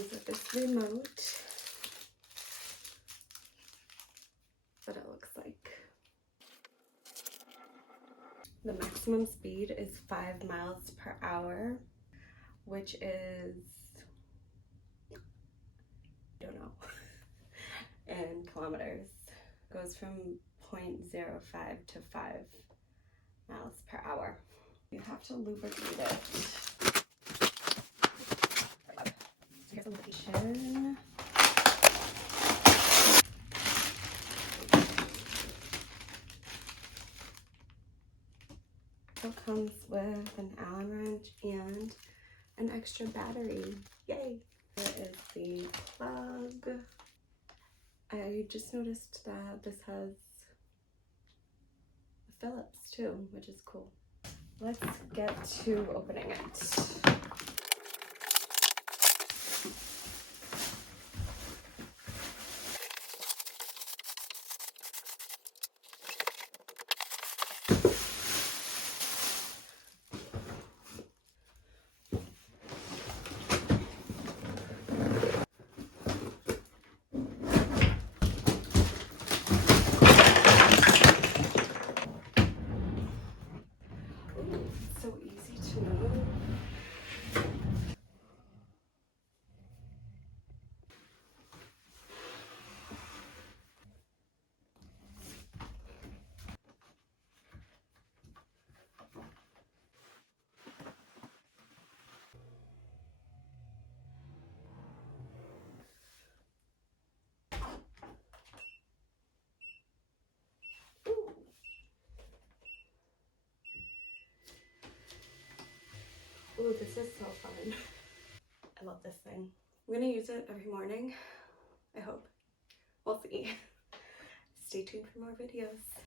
comes with this remote. What it looks like. The maximum speed is 5 miles per hour, which is, I don't know, in kilometers. Goes from 0.05 to 5 miles per hour. You have to lubricate it. Here's the lubrication. It comes with an Allen wrench and an extra battery. Yay! Here is the plug. I just noticed that this has a Phillips too, which is cool. Let's get to opening it. So easy to move. Ooh, this is so fun. I love this thing. I'm gonna use it every morning, I hope. We'll see. Stay tuned for more videos.